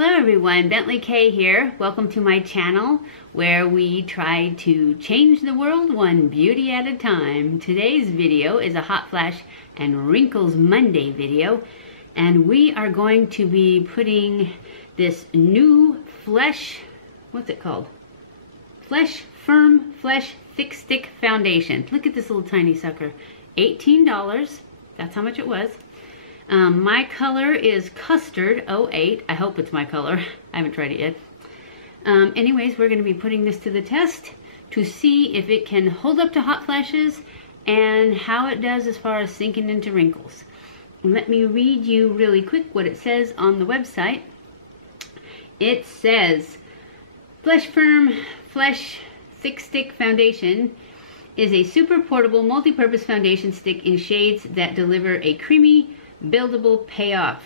Hello everyone, BentlyK here. Welcome to my channel where we try to change the world one beauty at a time. Today's video is a Hot Flash and Wrinkles Monday video, and we are going to be putting this new what's it called? Flesh Thickstick foundation. Look at this little tiny sucker. $18, that's how much it was. My color is Custard 08. I hope it's my color. I haven't tried it yet. Anyways, we're going to be putting this to the test to see if it can hold up to hot flashes and how it does as far as sinking into wrinkles. Let me read you really quick what it says on the website. It says, Flesh Thickstick Foundation is a super portable multi-purpose foundation stick in shades that deliver a creamy, buildable payoff.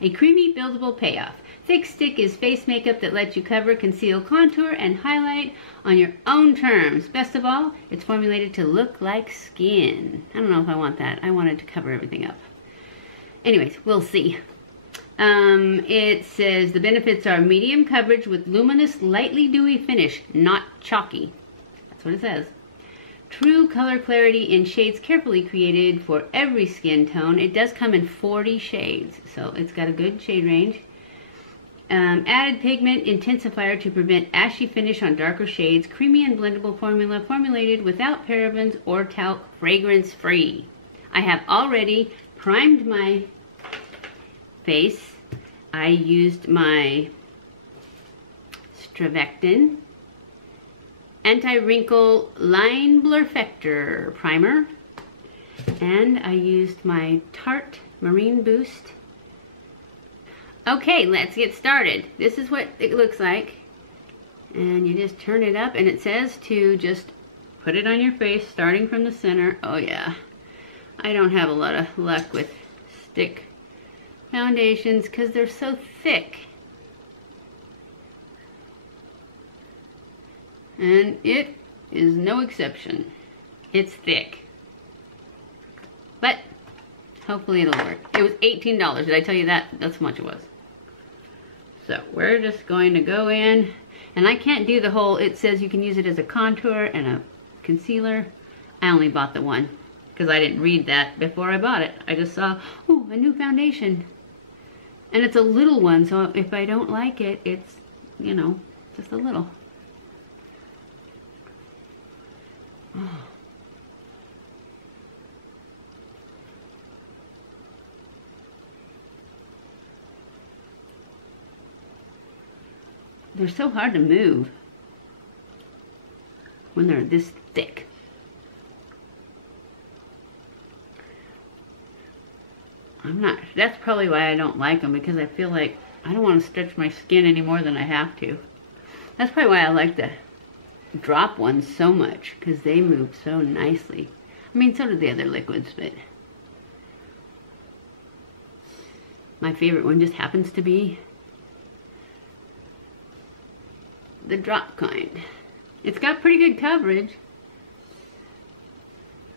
A creamy, buildable payoff. Thick Stick is face makeup that lets you cover, conceal, contour, and highlight on your own terms. Best of all, it's formulated to look like skin. I don't know if I want that. I want it to cover everything up. Anyways, we'll see. It says the benefits are medium coverage with luminous, lightly dewy finish, not chalky. That's what it says. True color clarity in shades carefully created for every skin tone. It does come in 40 shades, so it's got a good shade range. Added pigment intensifier to prevent ashy finish on darker shades. Creamy and blendable formula formulated without parabens or talc, fragrance free. I have already primed my face. I used my Strevectin Anti-Wrinkle Line Blurfector Primer, and I used my Tarte Marine Boost. Okay, let's get started. This is what it looks like, and you just turn it up, and it says to just put it on your face starting from the center. Oh yeah, I don't have a lot of luck with stick foundations because they're so thick. And it is no exception. It's thick. But hopefully it'll work. It was $18. Did I tell you that? That's how much it was. So we're just going to go in. And I can't do the whole, it says you can use it as a contour and a concealer. I only bought the one because I didn't read that before I bought it. I just saw, oh, a new foundation. And it's a little one, so if I don't like it, it's, you know, just a little. Oh. They're so hard to move when they're this thick. That's probably why I don't like them, because I feel like I don't want to stretch my skin any more than I have to. That's probably why I like the drop ones so much, because they move so nicely. I mean, so do the other liquids, but my favorite one just happens to be the drop kind. It's got pretty good coverage,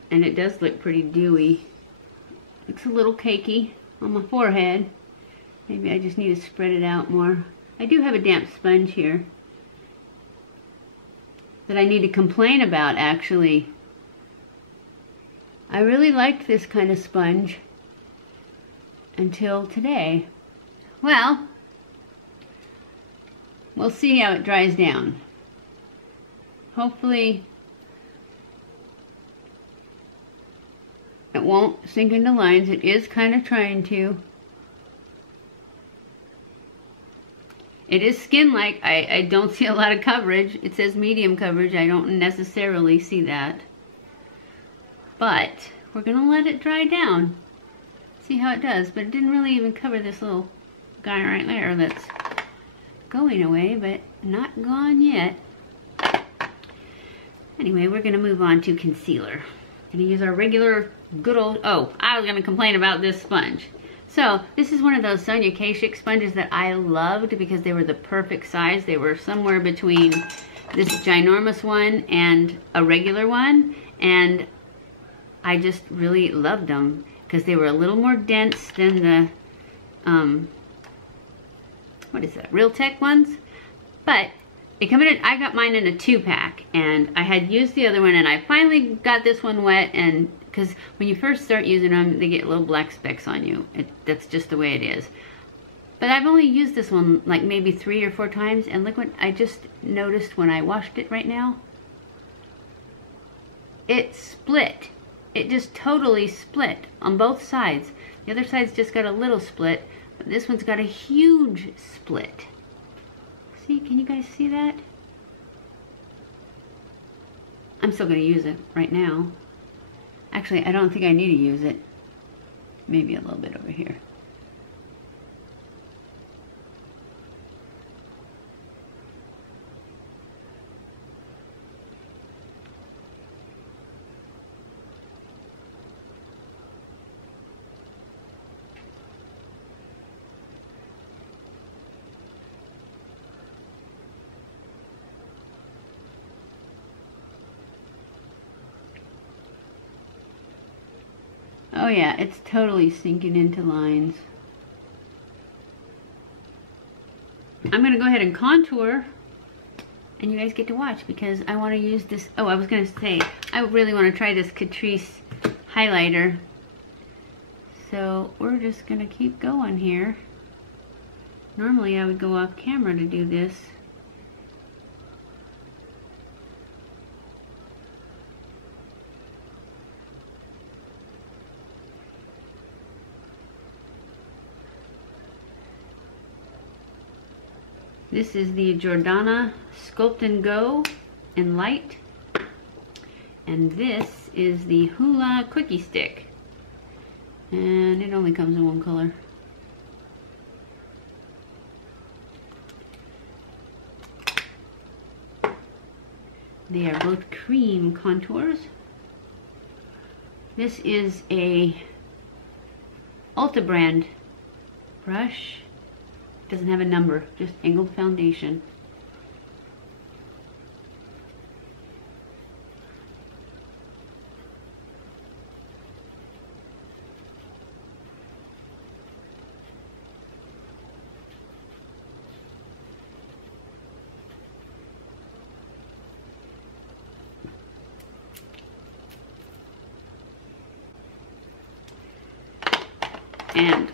and it does look pretty dewy. Looks a little cakey on my forehead. Maybe I just need to spread it out more. I do have a damp sponge here that I need to complain about, actually. I really liked this kind of sponge until today. Well, we'll see how it dries down. Hopefully it won't sink into lines. It is kind of trying to. It is skin-like. I don't see a lot of coverage. It says medium coverage. I don't necessarily see that. But we're going to let it dry down. See how it does. But it didn't really even cover this little guy right there that's going away, but not gone yet. Anyway, we're going to move on to concealer. Going to use our regular good old, oh, I was going to complain about this sponge. So this is one of those Sonia Kashuk sponges that I loved because they were the perfect size. They were somewhere between this ginormous one and a regular one, and I just really loved them because they were a little more dense than the what is that, Real Tech ones. But they come in, I got mine in a 2-pack, and I had used the other one, and I finally got this one wet, and because when you first start using them, they get little black specks on you. That's just the way it is. But I've only used this one like maybe 3 or 4 times, and look what I just noticed when I washed it right now. It split. It just totally split on both sides. The other side's just got a little split, but this one's got a huge split. See, can you guys see that? I'm still going to use it right now. Actually, I don't think I need to use it. Maybe a little bit over here. Oh yeah, it's totally sinking into lines. I'm going to go ahead and contour, and you guys get to watch because I want to use this. Oh, I was going to say, I really want to try this Catrice Highlighter. So we're just going to keep going here. Normally I would go off camera to do this. This is the Jordana Sculpt and Go in light, and this is the Hula Quickie Stick, and it only comes in one color. They are both cream contours. This is a Ulta brand brush. Doesn't have a number, just angled foundation. And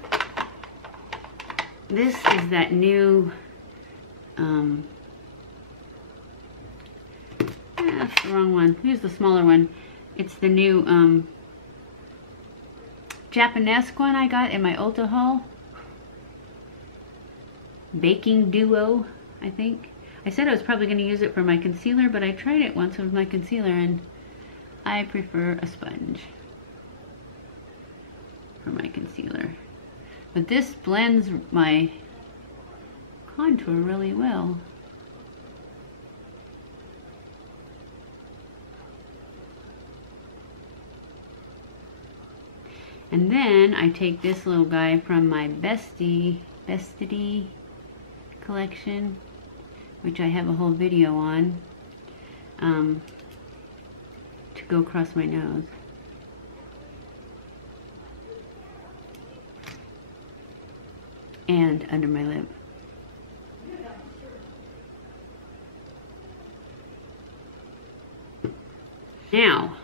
this is that new, that's the wrong one. Here's the smaller one. It's the new Japanese one I got in my Ulta haul. Baking Duo, I think. I said I was probably going to use it for my concealer, but I tried it once with my concealer, and I prefer a sponge for my concealer. But this blends my contour really well. And then I take this little guy from my Bestity collection, which I have a whole video on, to go across my nose. And under my lip. Now,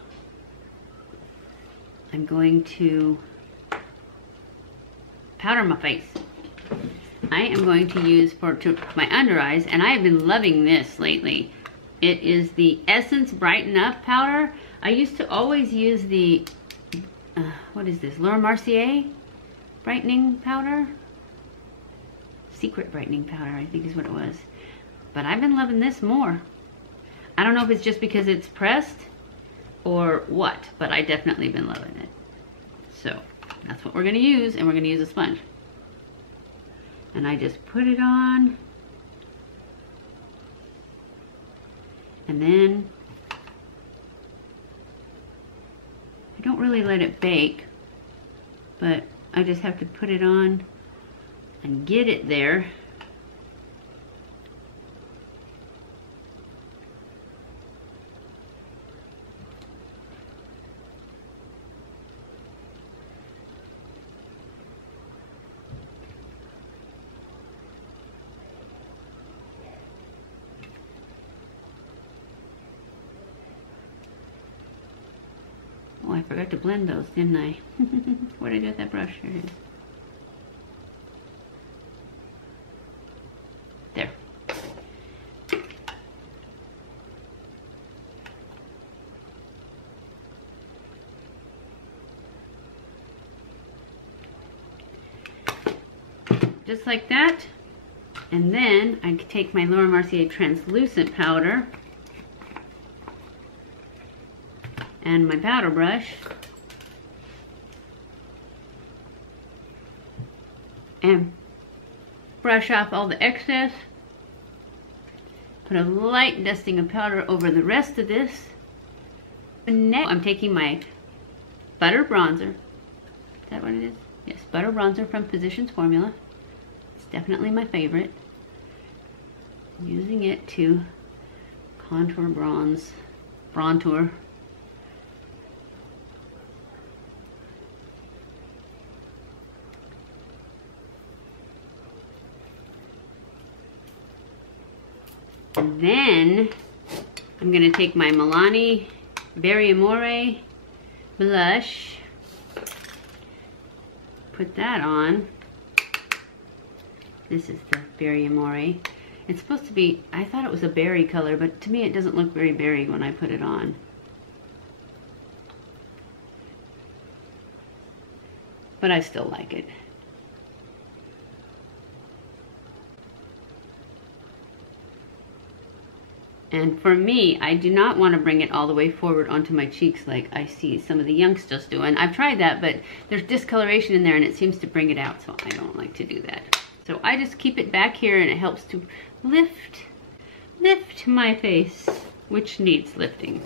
I'm going to powder my face. I am going to use for my under eyes, and I have been loving this lately. It is the Essence Brighten Up powder. I used to always use the, what is this, Laura Mercier brightening powder? Secret brightening powder, I think is what it was. But I've been loving this more. I don't know if it's just because it's pressed or what, but I definitely been loving it. So that's what we're going to use, and we're going to use a sponge. And I just put it on, and then I don't really let it bake, but I just have to put it on and get it there. forgot to blend those, didn't I? Where'd I get that brush? Here it is. There. Just like that. And then I take my Laura Mercier translucent powder and my powder brush and brush off all the excess. Put a light dusting of powder over the rest of this. And now I'm taking my butter bronzer. Is that what it is? Yes, butter bronzer from Physicians Formula. It's definitely my favorite. Using it to contour bronzer. And then I'm going to take my Milani Berry Amore blush, put that on. This is the Berry Amore. It's supposed to be, I thought it was a berry color, but to me it doesn't look very berry when I put it on. But I still like it. And for me, I do not want to bring it all the way forward onto my cheeks like I see some of the youngsters doing. I've tried that, but there's discoloration in there and it seems to bring it out, so I don't like to do that. So I just keep it back here and it helps to lift my face, which needs lifting.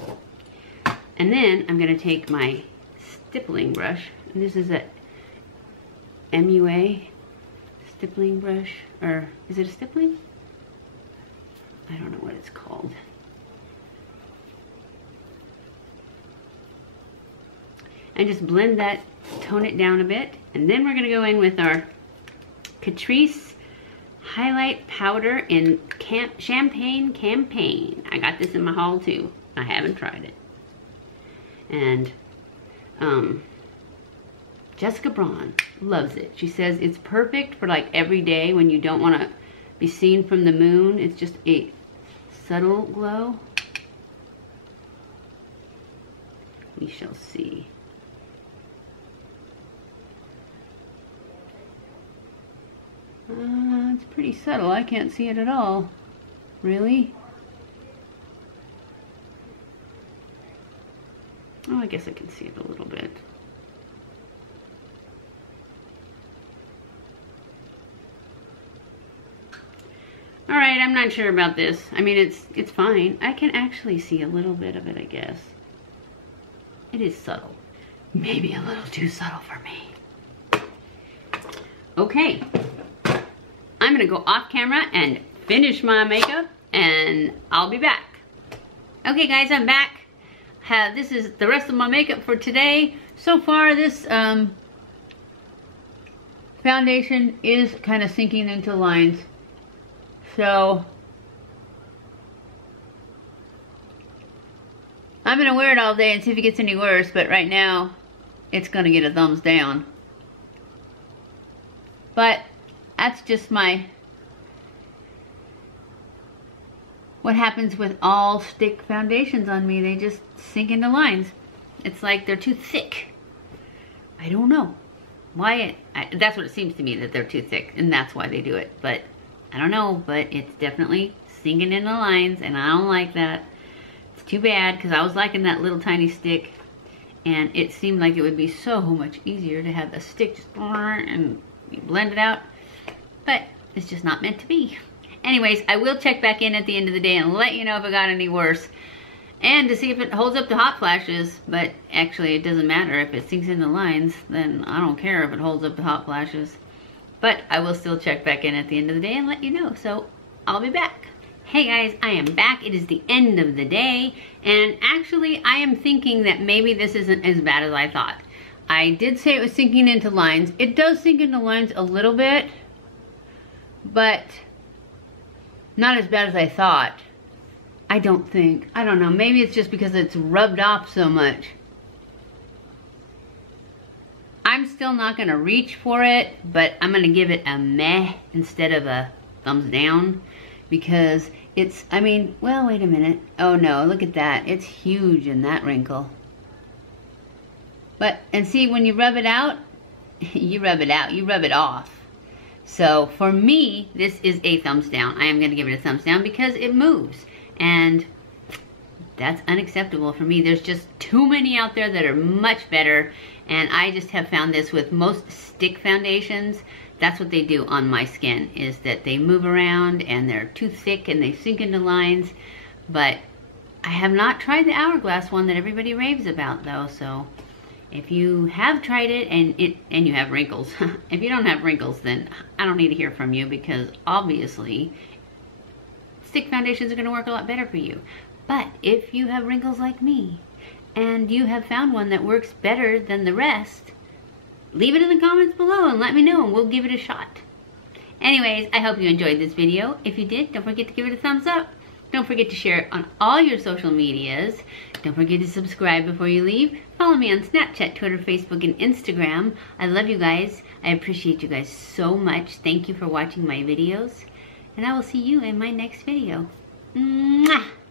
And then I'm going to take my stippling brush, and this is a MUA stippling brush, or is it a stippling? I don't know what it's called. And just blend that, tone it down a bit. And then we're going to go in with our Catrice Highlight Powder in Champagne Campaign. I got this in my haul too. I haven't tried it. And Jessica Braun loves it. She says it's perfect for like every day when you don't want to be seen from the moon. It's just a subtle glow. We shall see. It's pretty subtle. I can't see it at all. Really? Oh, I guess I can see it a little bit. All right, I'm not sure about this. I mean, it's fine. I can actually see a little bit of it, I guess. It is subtle. Maybe a little too subtle for me. Okay. I'm gonna go off camera and finish my makeup and I'll be back. Okay guys, I'm back. This is the rest of my makeup for today. So far this foundation is kind of sinking into lines. So I'm gonna wear it all day and see if it gets any worse, but right now it's gonna get a thumbs down. But that's just what happens with all stick foundations on me. They just sink into lines. It's like they're too thick. I don't know why. That's what it seems to me, that they're too thick, and that's why they do it. But I don't know, but it's definitely sinking into lines, and I don't like that. It's too bad, because I was liking that little tiny stick, and it seemed like it would be so much easier to have the stick just and blend it out. But it's just not meant to be. Anyways, I will check back in at the end of the day and let you know if it got any worse. And to see if it holds up to hot flashes. But actually, it doesn't matter. If it sinks into lines, then I don't care if it holds up to hot flashes. But I will still check back in at the end of the day and let you know. So, I'll be back. Hey guys, I am back. It is the end of the day. And actually, I am thinking that maybe this isn't as bad as I thought. I did say it was sinking into lines. It does sink into lines a little bit. But not as bad as I thought. I don't think. I don't know. Maybe it's just because it's rubbed off so much. I'm still not gonna reach for it, but I'm gonna give it a meh instead of a thumbs down, because it's, I mean, well, wait a minute. Oh no, look at that. It's huge in that wrinkle. But, and see, when you rub it out, you rub it off. So for me, this is a thumbs down. I am gonna give it a thumbs down because it moves. And that's unacceptable for me. There's just too many out there that are much better. And I just have found this with most stick foundations. That's what they do on my skin, is that they move around and they're too thick and they sink into lines. But I have not tried the Hourglass one that everybody raves about though. So if you have tried it and you have wrinkles, if you don't have wrinkles, then I don't need to hear from you, because obviously stick foundations are gonna work a lot better for you. But if you have wrinkles like me and you have found one that works better than the rest, leave it in the comments below and let me know and we'll give it a shot. Anyways, I hope you enjoyed this video. If you did, don't forget to give it a thumbs up. Don't forget to share it on all your social medias. Don't forget to subscribe before you leave. Follow me on Snapchat, Twitter, Facebook, and Instagram. I love you guys. I appreciate you guys so much. Thank you for watching my videos. And I will see you in my next video. Mwah!